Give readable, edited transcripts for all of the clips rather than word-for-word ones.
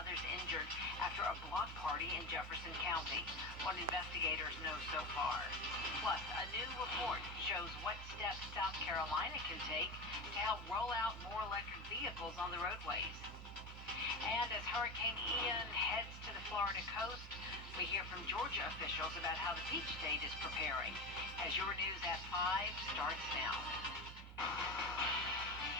others injured after a block party in Jefferson County. What investigators know so far. Plus, a new report shows what steps South Carolina can take to help roll out more electric vehicles on the roadways. And as Hurricane Ian heads to the Florida coast, we hear from Georgia officials about how the Peach State is preparing. As your news at 5 starts now.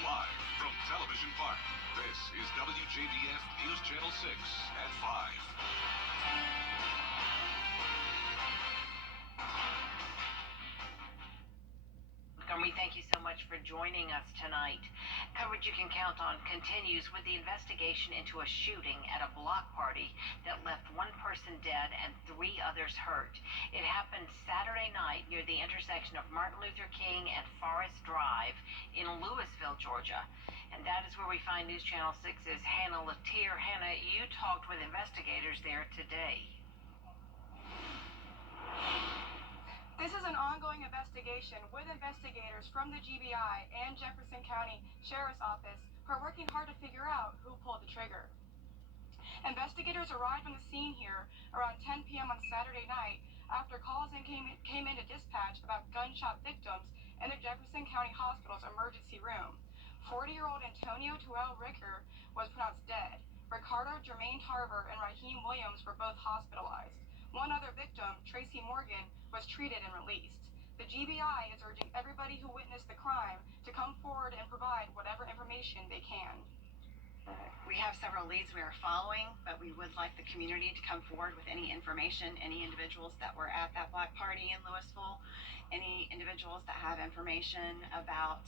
Live from Television Park, this is WJBF News Channel 6 at 5. We thank you so much for joining us tonight. Coverage you can count on continues with the investigation into a shooting at a block party that left one person dead and 3 others hurt. It happened Saturday night near the intersection of Martin Luther King and Forest Drive in Louisville, Georgia. And that is where we find News Channel 6's Hannah Latier. Hannah, you talked with investigators there today. This is an ongoing investigation with investigators from the GBI and Jefferson County Sheriff's Office who are working hard to figure out who pulled the trigger. Investigators arrived on the scene here around 10 p.m. on Saturday night after calls came into dispatch about gunshot victims in the Jefferson County Hospital's emergency room. 40-year-old Antonio Tuel Ricker was pronounced dead. Ricardo Jermaine Tarver and Raheem Williams were both hospitalized. One other victim, Tracy Morgan, was treated and released. The GBI is urging everybody who witnessed the crime to come forward and provide whatever information they can. We have several leads we are following, but we would like the community to come forward with any information, any individuals that were at that block party in Louisville, any individuals that have information about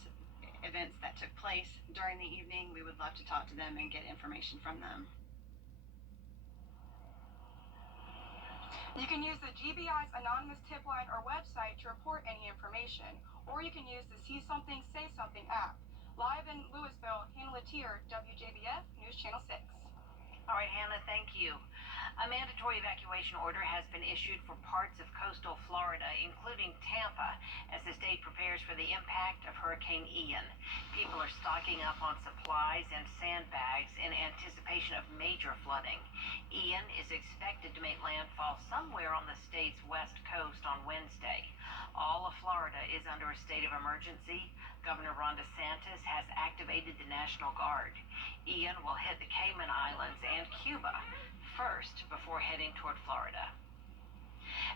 events that took place during the evening. We would love to talk to them and get information from them. You can use the GBI's anonymous tip line or website to report any information, or you can use the See Something, Say Something app. Live in Louisville, Hannah Latier, WJBF News Channel 6. All right, Hannah, thank you. A mandatory evacuation order has been issued for parts of coastal Florida, including Tampa, as the state prepares for the impact of Hurricane Ian. People are stocking up on supplies and sandbags in anticipation of major flooding. Ian is expected to make landfall somewhere on the state's west coast on Wednesday. All of Florida is under a state of emergency. Governor Ron DeSantis has activated the National Guard. Ian will hit the Cayman Islands and Cuba first before heading toward Florida.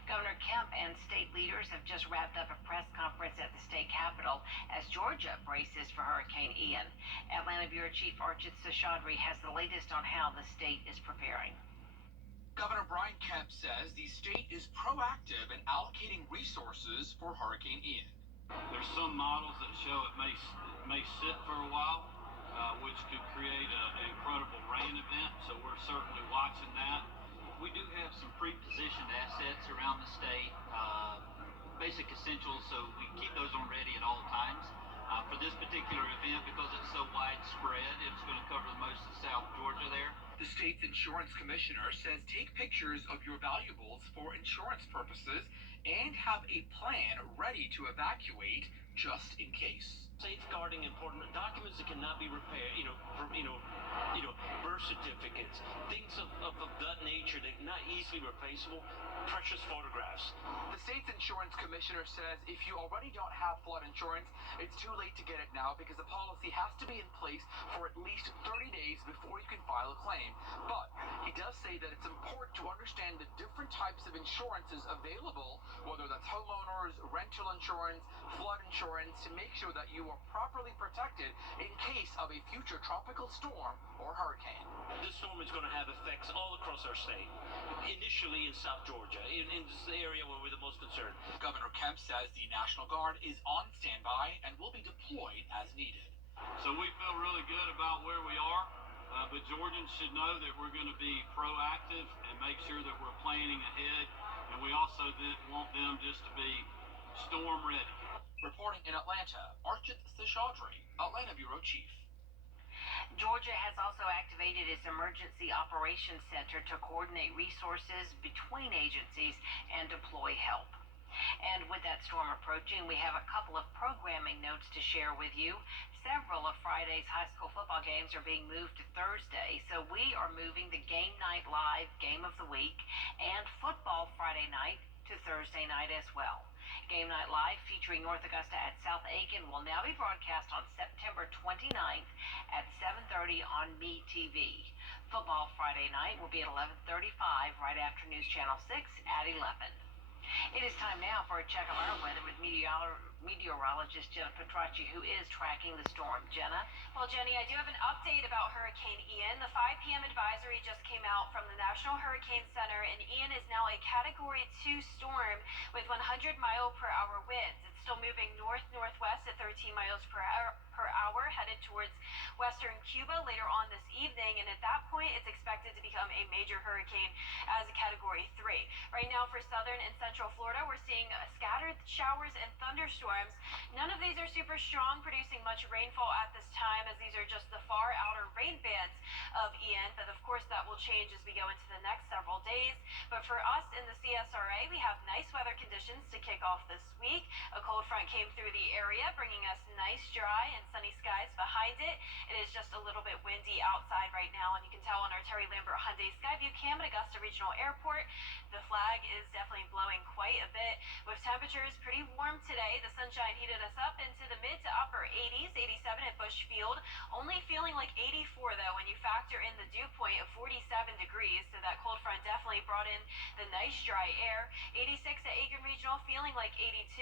Governor Kemp and state leaders have just wrapped up a press conference at the state capitol as Georgia braces for Hurricane Ian. Atlanta Bureau Chief Archit Seshadri has the latest on how the state is preparing. Governor Brian Kemp says the state is proactive in allocating resources for Hurricane Ian. There's some models that show it may sit for a while, which could create an incredible rain event, so we're certainly watching that. We do have some pre-positioned assets around the state, basic essentials, so we keep those on ready at all times. For this particular event, because it's so widespread, it's going to cover most of South Georgia there. The state's insurance commissioner says take pictures of your valuables for insurance purposes and have a plan ready to evacuate just in case. Safeguarding important documents that cannot be repaired, birth certificates, things of that nature that are not easily replaceable, precious photographs. The state's insurance commissioner says if you already don't have flood insurance, it's too late to get it now because the policy has to be in place for at least 30 days before you can file a claim. But he does say that it's important to understand the different types of insurances available, whether that's homeowners, rental insurance, flood insurance, to make sure that you are properly protected in case of a future tropical storm or hurricane. This storm is going to have effects all across our state, initially in South Georgia, in the area where we're the most concerned. Governor Kemp says the National Guard is on standby and will be deployed as needed. So we feel really good about where we are, but Georgians should know that we're going to be proactive and make sure that we're planning ahead, and we also want them just to be storm ready. Reporting in Atlanta, Archit Seshadri, Atlanta Bureau Chief. Georgia has also activated its Emergency Operations Center to coordinate resources between agencies and deploy help. And with that storm approaching, we have a couple of programming notes to share with you. Several of Friday's high school football games are being moved to Thursday, so we are moving the Game Night Live Game of the Week and Football Friday night to Thursday night as well. Game Night Live featuring North Augusta at South Aiken will now be broadcast on September 29th at 7:30 on MeTV. Football Friday night will be at 11:35 right after News Channel 6 at 11. It is time now for a check of our weather with meteorologist Jenna Petracci, who is tracking the storm. Jenna? Well, Jenny, I do have an update about Hurricane Ian. The 5 p.m. advisory just came out from the National Hurricane Center, and Ian is now a Category 2 storm with 100-mile-per-hour winds. It's still moving north-northwest at 13 miles per hour, headed towards western Cuba later on this evening, and at that point, it's expected to become a major hurricane as a Category 3. Right now, for southern and central Florida, we're seeing scattered showers and thunderstorms. None of these are super strong, producing much rainfall at this time, as these are just the far outer rain bands of Ian, but of course that will change as we go into the next several days. But for us in the CSRA, we have nice weather conditions to kick off this week. A cold front came through the area, bringing us nice, dry, and sunny skies behind it. It is just a little bit windy outside right now, and you can tell on our Terry Lambert Hyundai Skyview cam at Augusta Regional Airport, the flag is definitely blowing quite a bit, with temperatures pretty warm today. The sunshine heated us up into the mid to upper 80s, 87 at Busch Field, only feeling like 84 though when you factor in the dew point of 47 degrees, so that cold front definitely brought in the nice dry air. 86 at Aiken Regional, feeling like 82,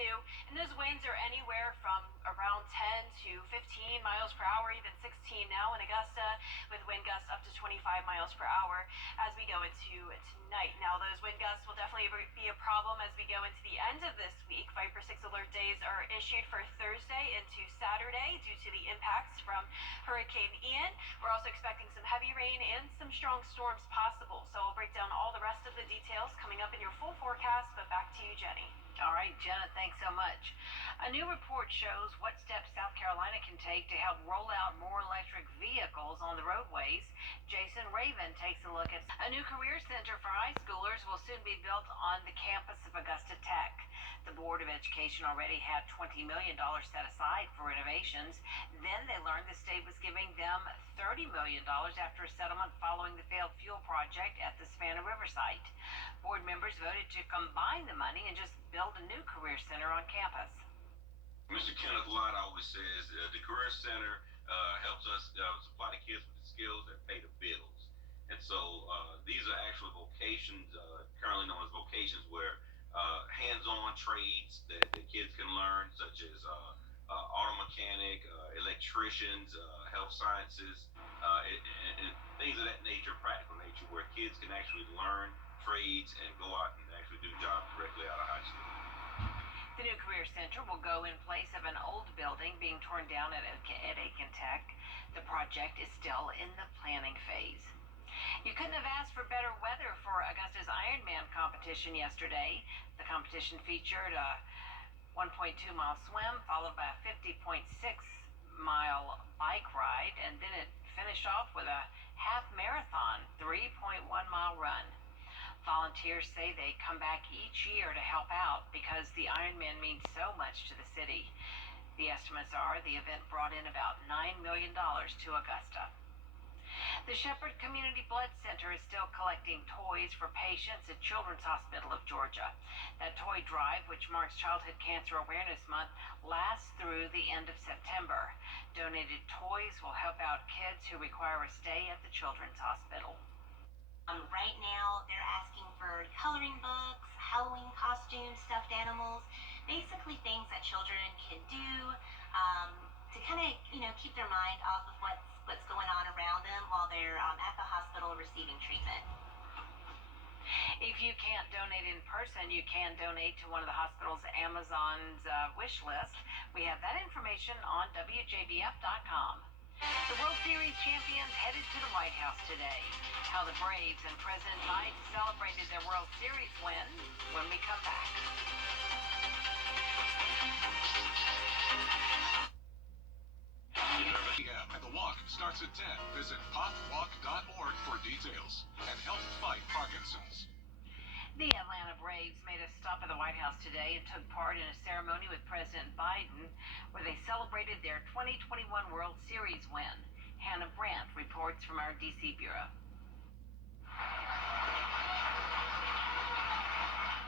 and those winds are anywhere from around 10 to 15 miles per hour, even 16 now in Augusta, with wind gusts up to 25 miles per hour as we go into tonight. Now, those wind gusts will definitely be a problem as we go into the end of this week. Viper 6 alert days are issued for Thursday into Saturday due to the impacts from Hurricane Ian. We're also expecting some heavy rain and some strong storms possible. So I'll break down all the rest of the details coming up in your full forecast, but back to you, Jenny. All right, Jenna, thanks so much. A new report shows what steps South Carolina can take to help roll out more electric vehicles on the roadways. Jason Raven takes a look at a new career center for high schoolers will soon be built on the campus of Augusta Tech. The Board of Education already had $20 million set aside for renovations. Then they learned the state was giving them $30 million after a settlement following the failed fuel project at the Savannah River site. Board members voted to combine the money and just build a new career center on campus. Mr. Kenneth Lott always says the Career Center helps us supply the kids with the skills that pay the bills. And so these are actual vocations, currently known as vocations, where hands-on trades that the kids can learn, such as auto mechanic, electricians, health sciences, and things of that nature, practical nature, where kids can actually learn trades and go out and actually do jobs directly out of high school. The new career center will go in place of an old building being torn down at Aiken Tech. The project is still in the planning phase. You couldn't have asked for better weather for Augusta's Ironman competition yesterday. The competition featured a 1.2-mile swim followed by a 50.6-mile bike ride, and then it finished off with a half marathon 3.1-mile run. Volunteers say they come back each year to help out because the Ironman means so much to the city. The estimates are the event brought in about $9 million to Augusta. The Shepherd Community Blood Center is still collecting toys for patients at Children's Hospital of Georgia. That toy drive, which marks Childhood Cancer Awareness Month, lasts through the end of September. Donated toys will help out kids who require a stay at the Children's Hospital. Right now, they're asking for coloring books, Halloween costumes, stuffed animals, basically things that children can do to kind of, keep their mind off of what's going on around them while they're at the hospital receiving treatment. If you can't donate in person, you can donate to one of the hospital's Amazon's wish list. We have that information on Wjbf.com. The World Series champions headed to the White House today. How the Braves and President Biden celebrated their World Series win when we come back. And the walk starts at 10. Visit popwalk.org for details and help fight Parkinson's. The Atlanta Braves made a stop at the White House today and took part in a ceremony with President Biden where they celebrated their 2021 World Series win. Hannah Brandt reports from our D.C. bureau.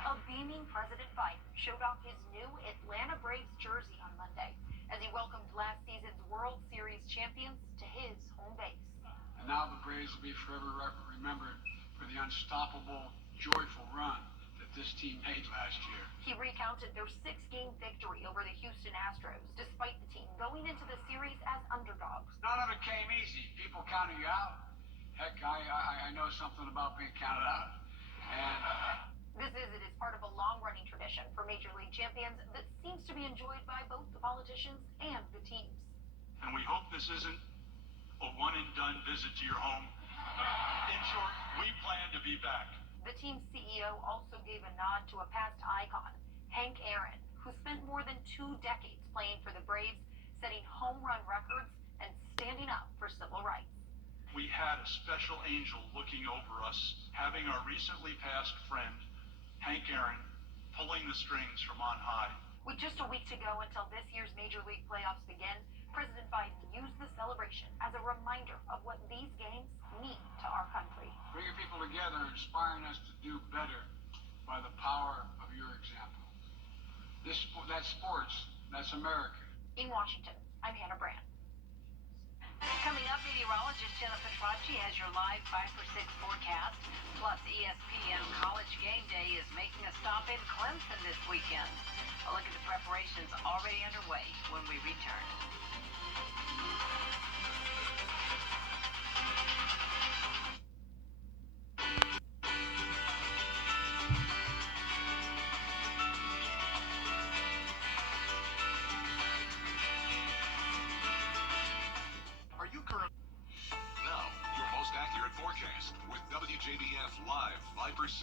A beaming President Biden showed off his new Atlanta Braves jersey on Monday as he welcomed last season's World Series champions to his home base. And now the Braves will be forever remembered for the unstoppable, joyful run that this team made last year. He recounted their 6-game victory over the Houston Astros, despite the team going into the series as underdogs. None of it came easy. People counted you out. Heck, I know something about being counted out. And this visit is part of a long-running tradition for Major League champions that seems to be enjoyed by both the politicians and the teams. And we hope this isn't a one-and-done visit to your home. In short, we plan to be back. The team's CEO also gave a nod to a past icon, Hank Aaron, who spent more than 2 decades playing for the Braves, setting home run records and standing up for civil rights. We had a special angel looking over us, having our recently passed friend, Hank Aaron, pulling the strings from on high. With just a week to go until this year's Major League playoffs begin, President Biden used the celebration as a reminder of what these games mean to our country. bringing people together, inspiring us to do better by the power of your example. That's sports. That's America. In Washington, I'm Hannah Brandt. Coming up, meteorologist Jenna Petracci has your live 5 for 6 forecast. Plus, ESPN College Game Day is making a stop in Clemson this weekend. A look at the preparations already underway when we return. Now, your most accurate forecast with WJBF Live 5 for 6.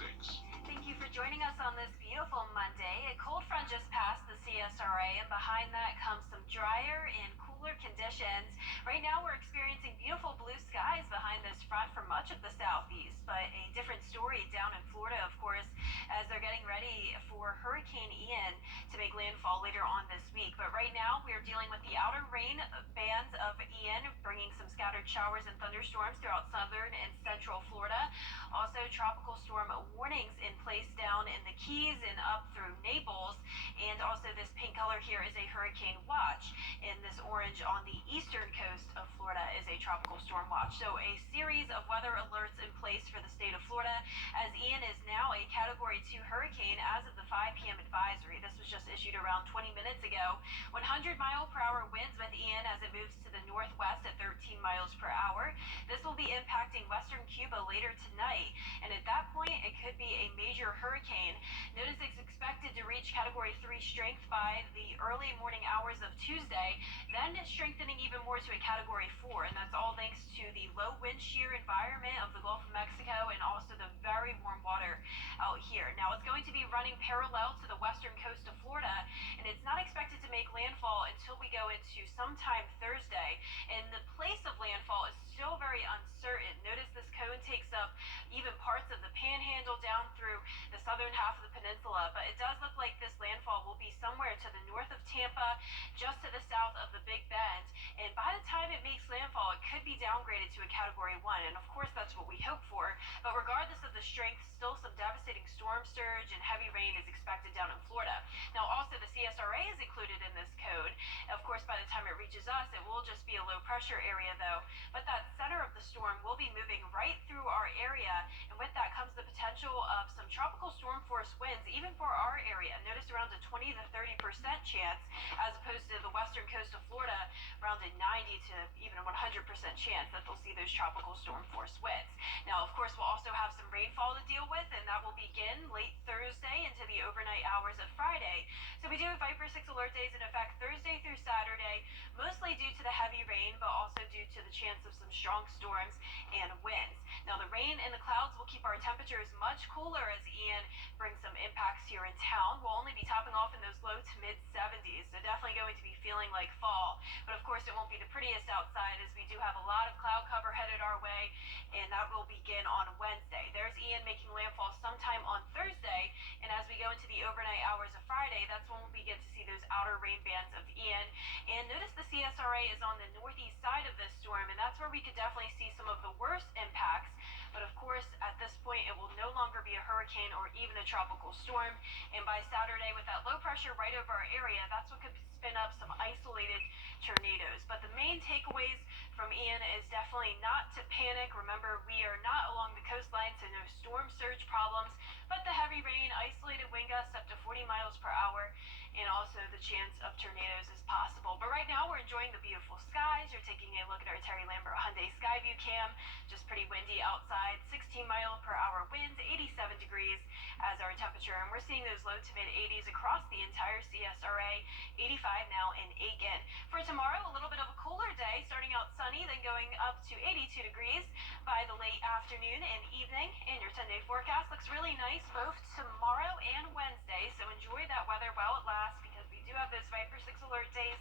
Thank you for joining us on this beautiful Monday. A cold front just passed the CSRA, and behind that comes some drier and cooler conditions. Right now, we're experiencing beautiful blue skies behind this front for much of the southeast, but a different story down in Florida, of course, as they're getting ready for Hurricane Ian to make landfall later on this week. But right now, we're dealing with the outer rain bands of Ian, bringing some scattered showers and thunderstorms throughout southern and central Florida. Also, tropical storm warnings in place down in the Keys and up through Naples. And also, this pink color here is a hurricane watch. And this orange on the eastern coast of Florida is a tropical storm watch. So a series of weather alerts in place for the state of Florida, as Ian is now a Category 2 hurricane as of the 5 p.m. advisory. This was just issued around 20 minutes ago. 100-mile-per-hour winds with Ian as it moves to the northwest at 13 miles per hour. This will be impacting western Cuba later tonight, and at that point, it could be a major hurricane. Notice it's expected to reach Category 3 strength by the early morning hours of Tuesday, then strengthening even more to a Category 4, and that's all thanks to the low wind shear environment of the Gulf of Mexico and also the very warm water out here. Now, it's going to be running parallel to the western coast of Florida, and it's not expected to make landfall until we go into sometime Thursday, and the place of landfall is still very uncertain. Notice this cone takes up even parts of the panhandle down through the southern half of the peninsula, but it does look like this landfall will be somewhere to the north of Tampa, just to the south of the Big Bend, and by the time it makes landfall, it could be downgraded to a Category 1, and of course that's what we hope for. But regardless of the strength, still some devastating storm surge and heavy rain is expected down in Florida. Now, also the CSRA is included in this code. Of course, by the time it reaches us, it will just be a low pressure area though, but that center of the storm will be moving right through our area, and with that comes the potential of some tropical storm force winds even for our area. Notice around a 20 to 30% chance, as opposed to the western coast of Florida, around a 90 to even a 100% chance that they'll see those tropical storm force winds. Now, of course, we'll also have some rainfall to deal with, and that will begin late Thursday into the overnight hours of Friday. So we do have 5 for 6 alert days in effect Thursday through Saturday, mostly due to the heavy rain, but also due to the chance of some strong storms and winds. Now, the rain and the clouds will keep our temperatures much cooler as Ian bring some impacts here in town. We'll only be topping off in those low to mid 70s, so definitely going to be feeling like fall. But of course, it won't be the prettiest outside as we do have a lot of cloud cover headed our way, and that will begin on Wednesday. There's Ian making landfall sometime on Thursday, and as we go into the overnight hours of Friday, that's when we'll begin to see those outer rain bands of Ian. And notice the CSRA is on the northeast side of this storm, and that's where we could definitely see some of the worst impacts. But of course, at this point, it will no longer be a hurricane or even a tropical storm. And by Saturday, with that low pressure right over our area, that's what could spin up some isolated tornadoes. But the main takeaways from Ian is definitely not to panic. Remember, we are not along the coastline, so no storm surge problems, but the heavy rain, isolated wind gusts up to 40 miles per hour, and also the chance of tornadoes is possible. But right now, we're enjoying the beautiful skies. You're taking a look at our Terry Lambert Hyundai Skyview cam. Just pretty windy outside, 16 mile per hour winds, 87 degrees as our temperature, and we're seeing those low to mid 80s across the entire CSRA, 85 now in Aiken. For tomorrow, a little bit of a cooler day, starting out sunny, then going up to 82 degrees by the late afternoon and evening. And your 10-day forecast looks really nice both tomorrow and Wednesday, so enjoy that weather while it lasts, because we do have those Viper 6 alert days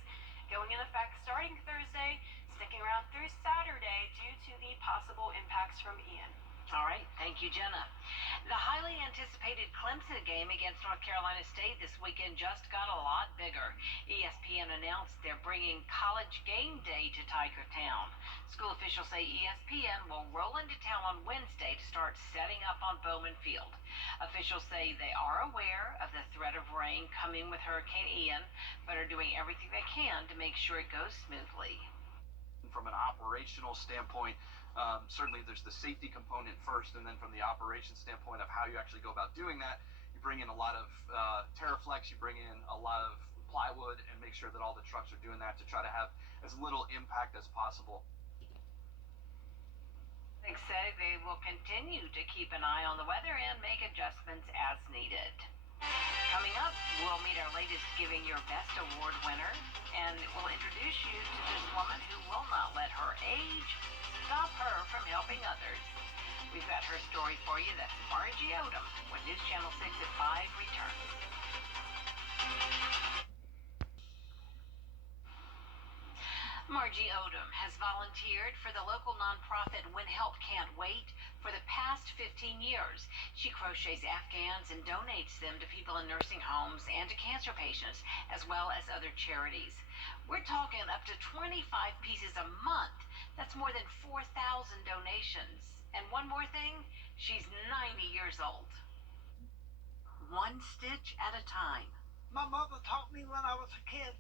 going in effect starting Thursday, sticking around through Saturday due to the possible impacts from Ian. All right, thank you, Jenna. The highly anticipated Clemson game against North Carolina State this weekend just got a lot bigger. ESPN announced they're bringing College Game Day to Tigertown. School officials say ESPN will roll into town on Wednesday to start setting up on Bowman Field. Officials say they are aware of the threat of rain coming with Hurricane Ian, but are doing everything they can to make sure it goes smoothly. From an operational standpoint, certainly there's the safety component first, and then from the operations standpoint of how you actually go about doing that, you bring in a lot of Terraflex, you bring in a lot of plywood, and make sure that all the trucks are doing that to try to have as little impact as possible. They say they will continue to keep an eye on the weather and make adjustments as needed. Coming up, we'll meet our latest Giving Your Best award winner, and we'll introduce you to this woman who will not let her age stop her from helping others. We've got her story for you. That's Margie Odom when News Channel 6 at 5 returns. Margie Odom has volunteered for the local nonprofit When Help Can't Wait for the past 15 years. She crochets afghans and donates them to people in nursing homes and to cancer patients, as well as other charities. We're talking up to 25 pieces a month. That's more than 4,000 donations. And one more thing, she's 90 years old. One stitch at a time. My mother taught me when I was a kid.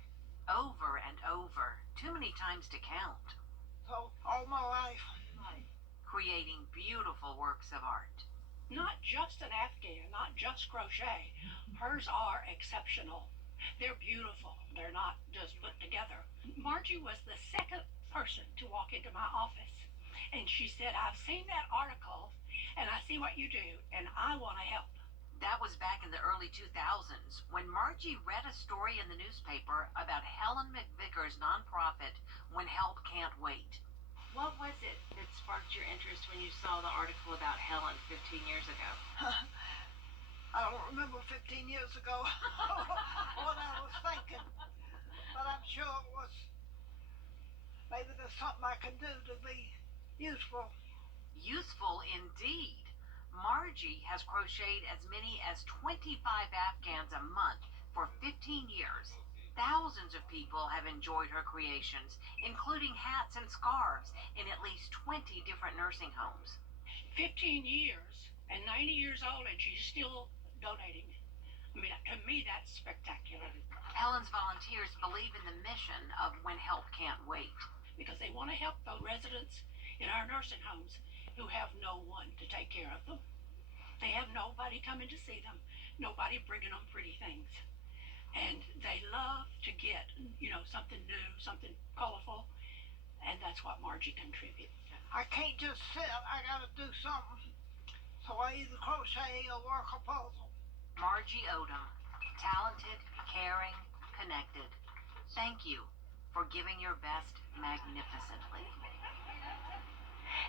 Over and over. Too many times to count. So, all my life. Creating beautiful works of art. Not just an Afghan, not just crochet. Hers are exceptional. They're beautiful. They're not just put together. Margie was the second person to walk into my office, and she said, I've seen that article, and I see what you do, and I want to help. That was back in the early 2000s when Margie read a story in the newspaper about Helen McVicker's nonprofit When Help Can't Wait. What was it that sparked your interest when you saw the article about Helen 15 years ago? I don't remember 15 years ago what I was thinking, but I'm sure it was maybe there's something I can do to be useful. Useful indeed. Margie has crocheted as many as 25 Afghans a month for 15 years. Thousands of people have enjoyed her creations, including hats and scarves in at least 20 different nursing homes. 15 years and 90 years old, and she's still donating. I mean, to me, that's spectacular. Helen's volunteers believe in the mission of When Help Can't Wait. Because they want to help the residents in our nursing homes who have no one to take care of them. They have nobody coming to see them, nobody bringing them pretty things. And they love to get, something new, something colorful, and that's what Margie contributes. I can't just sit, I gotta do something. So I either crochet or work a puzzle. Margie Odom, talented, caring, connected. Thank you for giving your best magnificently.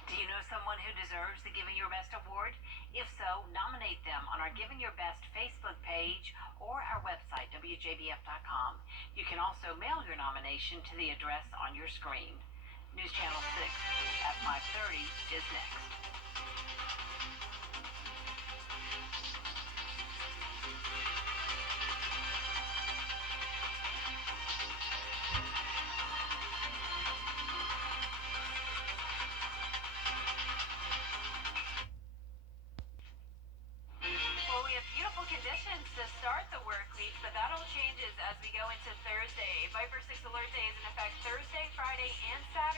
Do you know someone who deserves the Giving Your Best award? If so, nominate them on our Giving Your Best Facebook page or our website, wjbf.com. You can also mail your nomination to the address on your screen. News Channel 6 at 5:30 is next. Well, we have beautiful conditions to start the work week, but that all changes as we go into Thursday. Viper 6 alert day is in effect Thursday, Friday, and Saturday.